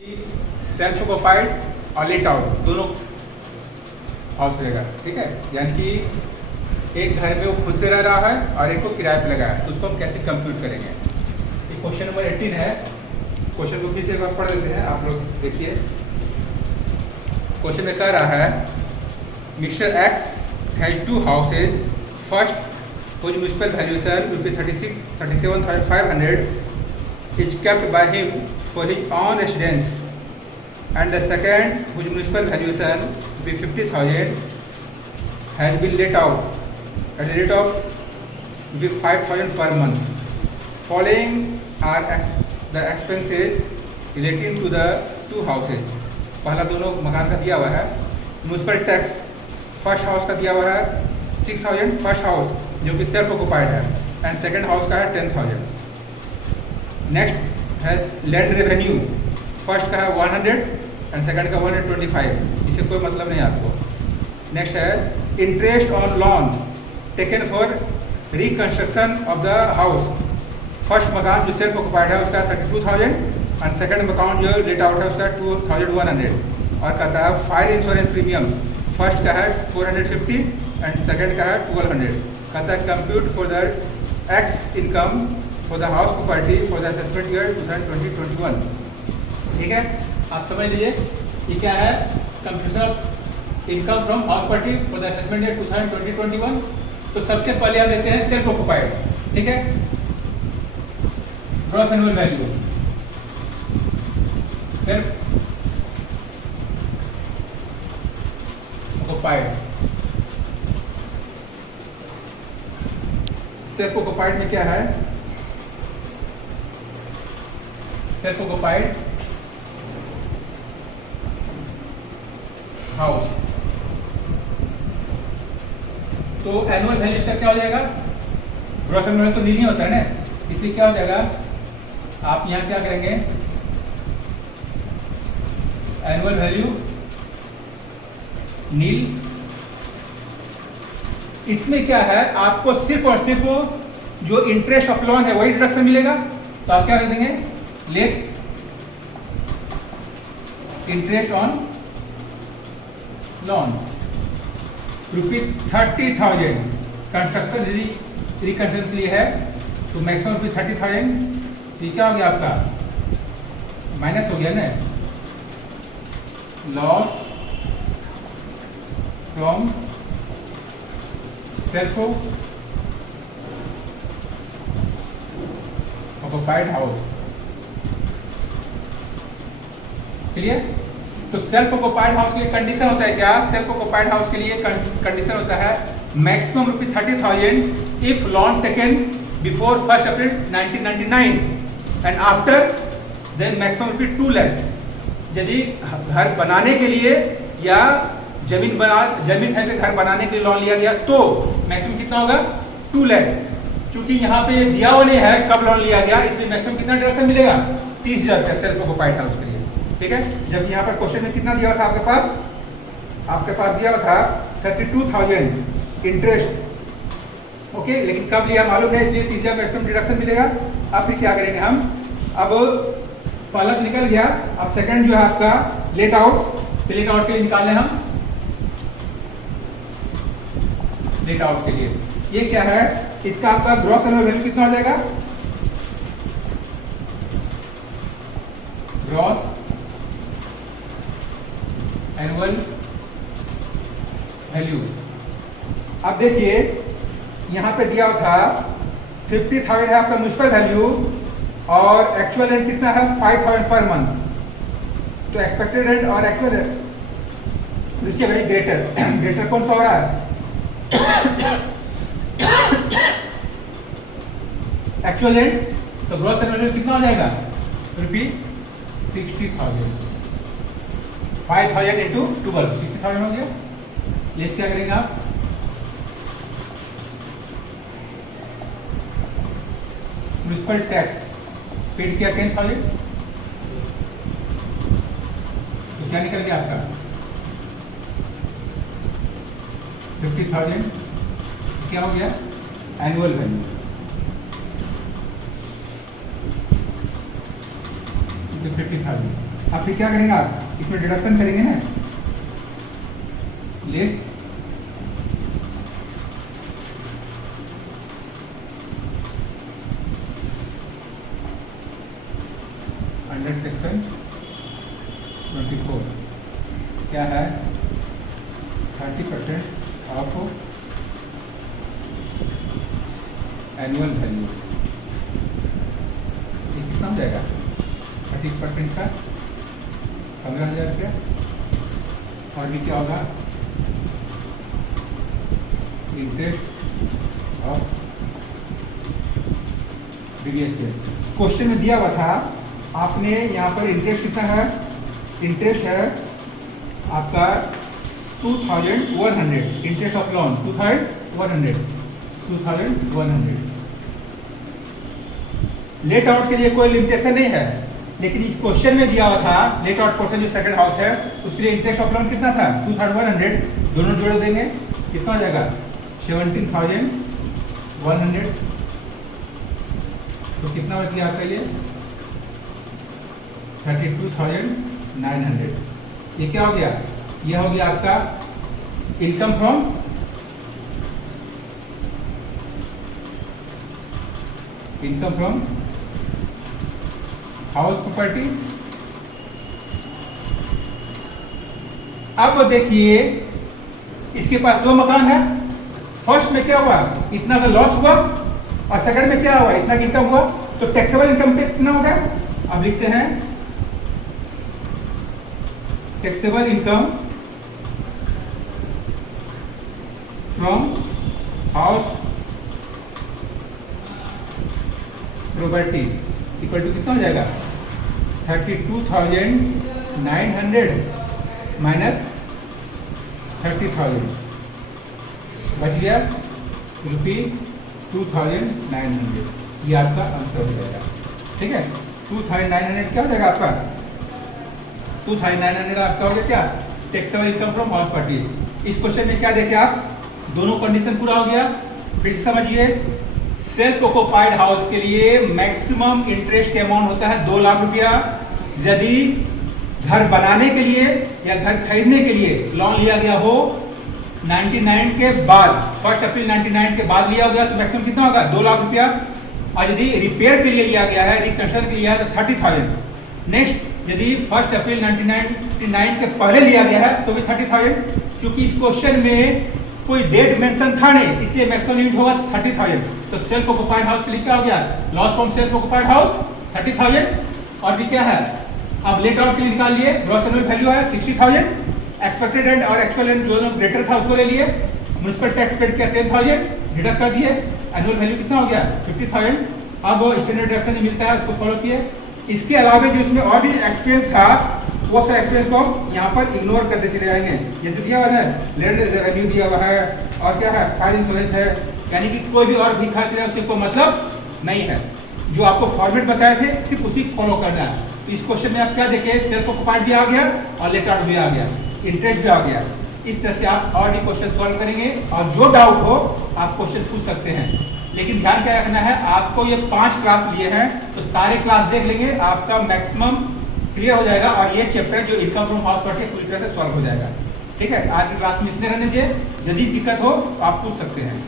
Self occupied और let out दोनों house रहेगा, ठीक है। यानी कि एक घर में वो खुद से रह रहा है और एक को किराए पे लगा है, तो उसको हम कैसे कंप्यूट करेंगे। ये क्वेश्चन नंबर 18 है। क्वेश्चन को फिर से एक बार पढ़ देते हैं, आप लोग देखिए। क्वेश्चन में कह रहा है mister x has to houses, first whose municipal valuation will be 37,500 is kept by him for his own residence, and the second whose municipal valuation will be 50,000 has been let out at the rate of will be 5,000 per month. Following are the expenses relating to the two houses. पहला दोनों मकान का दिया हुआ है। Municipal tax first house का दिया हुआ है 6,000 फर्स्ट हाउस जो कि सेल्फ ऑक्युपाइड है, एंड सेकंड हाउस का है 10,000। नेक्स्ट है लैंड रेवेन्यू, फर्स्ट का है 100 एंड सेकंड का 125, इससे कोई मतलब नहीं आपको। नेक्स्ट है interest on loan taken for reconstruction of the house. First मकान जो सेल्फ ऑक्युपाइड है उसका 32,000 एंड सेकंड मकान जो लेट आउट है उसका 2,100। और कहता है फायर इंश्योरेंस प्रीमियम, फर्स्ट का है 450 एंड सेकंड का है 1,200। कहता है compute for the x income for the house property for the assessment year 2020-21। ठीक है, आप समझ लीजिए ये क्या है, computation of income from house property for the assessment year 2020-21। तो सबसे पहले हम लेते हैं सेल्फ ऑक्युपाइड, ठीक है। Gross annual value self occupied, self occupied में क्या है, सेल्फ ऑक्युपाइड हाउस। तो एनुअल वैल्यू इसका क्या हो जाएगा, ग्रॉस एनुअल तो नील ही होता है ना, इसलिए क्या हो जाएगा, आप यहां क्या करेंगे, एनुअल वैल्यू नील। इसमें क्या है, आपको सिर्फ और सिर्फ जो इंटरेस्ट ऑफ लोन है वही डिडक्शन मिलेगा। तो आप क्या कर देंगे, less interest on loan ₹30,000 construction reconstruction के लिए है, तो मैक्सिमम ₹30,000। ये क्या हो गया आपका, माइनस हो गया ना, loss from self occupied house. Clear. तो सेल्फ ऑक्युपाइड हाउस के लिए कंडीशन होता है क्या, सेल्फ ऑक्युपाइड हाउस के लिए कंडीशन होता है maximum ₹30,000 if loan taken before 1 April 1999 and after then maximum ₹2 lakh. यदि घर बनाने के लिए या जमीन खरीद के घर बनाने के लिए लोन लिया गया तो मैक्सिमम कितना होगा, 2 लाख। चूंकि यहाँ पे दिया हुआ नहीं है कब लोन लिया गया, इसलिए मैक्सिमम कितना डिडक्शन मिलेगा, 30,000 रुपया सेल्फ ऑक्युपाइड हाउस के लिए, ठीक है। जब यहाँ पर क्वेश्चन में कितना दिया हुआ था आपके पास दिया हुआ था 32,000 इंटरेस्ट, ओके, लेकिन कब लिया मालूम नहीं, इसलिए 30,000 मैक्सिमम डिडक्शन मिलेगा। अब फिर क्या करेंगे हम, अब पहला तो निकल गया, अब सेकंड जो है आपका लेट आउट, लेट आउट के लिए निकालें हम, लेट आउट के लिए ये क्या है, इसका आपका ग्रॉस एनुअल वैल्यू कितना हो जाएगा, ग्रॉस एनुअल वैल्यू। अब देखिए यहां पे दिया हुआ था 50,000 है आपका म्यूनिसिपल वैल्यू और एक्चुअल रेंट कितना है 5,000 पर मंथ। तो एक्सपेक्टेड रेंट और actual rent which is very greater कौन सा हो रहा है, एक्चुअल रेंट। तो ग्रॉस एनुअल कितना हो जाएगा, ₹60,000, 5,000 इंटू 12 60,000 हो गया। लेस क्या करेंगे आप, म्यूनिसिपल टैक्स पेड किया 10,000, तो क्या निकल गया आपका 50,000, क्या हो गया एनुअल वैल्यू। 50,000 अब फिर क्या करेंगे आप, इसमें डिडक्शन करेंगे ना, लेस अंडर सेक्शन 24 क्या है 30% ऑफ एनुअल वैल्यू। ये कितना हो जाएगा 30% का 15,000 रुपया। और भी क्या होगा interest of previous year. Question में दिया हुआ था आपने यहाँ पर इंटरेस्ट कितना है, इंटरेस्ट है आपका 2100, interest of loan 2100। Let out के लिए कोई लिमिटेशन नहीं है, लेकिन इस क्वेश्चन में दिया हुआ था लेट आउट पोर्शन जो सेकंड हाउस है उसके लिए इंटरेस्ट ऑफ लोन कितना था 2100, दोनों जोड़ देंगे कितना हो जाएगा 17,100। तो कितना बच गया आपका ये 32,900। ये क्या हो गया, यह हो गया आपका इनकम फ्रॉम हाउस प्रॉपर्टी। अब देखिए इसके पास दो मकान है, फर्स्ट में क्या हुआ इतना का लॉस हुआ और सेकंड में क्या हुआ इतना का इनकम हुआ, तो टैक्सेबल इनकम पे कितना होगा। अब लिखते हैं taxable income from house property equal to कितना हो जाएगा 32,900 माइनस 30,000 बच गया ₹2,900। ये आपका आंसर हो जाएगा। ठीक है 2,900 क्या हो जाएगा आपका 2,900 आपका हो गया क्या taxable income from house property. इस क्वेश्चन में क्या देखे आप, दोनों कंडीशन पूरा हो गया। फिर समझिए सेल्फ ऑक्युपाइड हाउस के लिए मैक्सिमम इंटरेस्ट के अमाउंट होता है 2 लाख रुपया। यदि घर बनाने के लिए या घर खरीदने के लिए लोन लिया गया हो 99 के बाद, 1 अप्रैल 99 के बाद लिया गया तो मैक्सिमम कितना होगा 2 लाख रुपया। और यदि रिपेयर के लिए लिया गया है, रिकंस्ट्रक्शन के लिए लिया है तो 30,000। नेक्स्ट यदि 1 अप्रैल 1999 के पहले लिया गया है तो भी 30,000। क्योंकि इस क्वेश्चन में कोई डेट मेंशन था नहीं इसलिए मैक्सिमम लिमिट होगा 30,000। तो सेल्फ ऑक्युपाइड हाउस के लिए क्या हो गया loss from self occupied house 30,000। और भी क्या है अब लेट आउट के लिए निकाल लिए, ग्रॉस एनुअल वैल्यू है 60,000, एक्सपेक्टेड एंड और एक्चुअल एंड जो ग्रेटर था उसको ले लिए, म्युनिसिपल टैक्स पेड किया 10,000 डिडक्ट कर दिए, एनुअल वैल्यू कितना हो गया 50,000। अब वो स्टैंडर्ड डिडक्शन जो मिलता है उसको फॉलो किए। इसके अलावा जो इसमें और भी एक्सपेंस था वो सब एक्सपेंस को हम यहाँ पर इग्नोर करते चले जाएंगे। जैसे दिया हुआ है लैंड रेवेन्यू दिया हुआ है और क्या है फायर इंश्योरेंस है, यानी कि कोई भी और भी खर्च है उससे कोई मतलब नहीं है। जो आपको फॉर्मेट बताए थे सिर्फ उसी फॉलो करना है। तो इस क्वेश्चन में आप क्या देखे सेल्फ ऑक्युपाइड भी आ गया और लेट आउट भी आ गया, इंटरेस्ट भी आ गया। इस तरह से आप और भी क्वेश्चन सॉल्व करेंगे और जो डाउट हो आप क्वेश्चन पूछ सकते हैं। लेकिन ध्यान क्या रखना है आपको, ये 5 क्लास लिए हैं तो सारे क्लास देख लेंगे आपका मैक्सिमम क्लियर हो जाएगा और ये चैप्टर जो इनकम फ्रॉम हाउस प्रॉपर्टी पूरी तरह से सॉल्व हो जाएगा। ठीक है आज की क्लास में इतने रहने दीजिए, यदि दिक्कत हो तो आप पूछ सकते हैं।